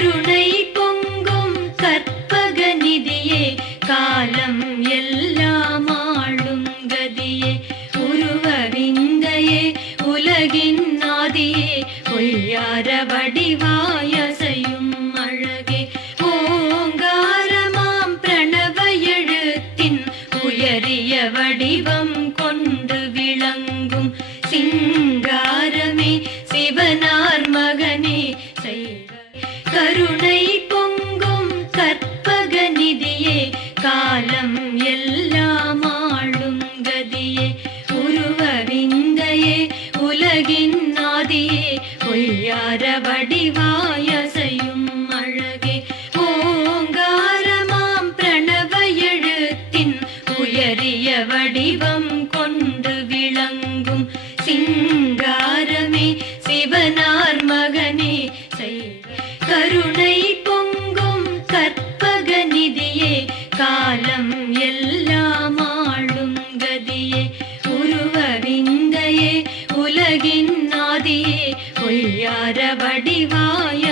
கருணை பொங்கும் கற்பக நிதியே காலம் எல்லாம் ஆளும் கதியே உருவவிந்தையே உலகின் ஆதியே பொய்யார வடிவாய் அசையும் அழகே ஓங்காரமாம் பிரணவ எழுத்தின் உயரிய வடிவம் கொண்டு விளங்கும் சிங்காரமே சிவனார் மகனே கருணை பொங்கும் கற்பக நிதியே காலம் எல்லாம் ஆளும் கதியே உருவவிந்தையே உலகின் ஆதியே பொய்யார வடிவாய் அசையும் அழகே ஓங்காரமாம் பிரணவ எழுத்தின் உயரிய வடிவம் கொண்டு விளங்கும் சிங்காரமே சிவனார் மகனே கருணை பொங்கும் கற்பக நிதியே காலம் எல்லாம் ஆளும் கதியே உருவவிந்தையே உலகின் ஆதியே பொய்யார வடிவாய்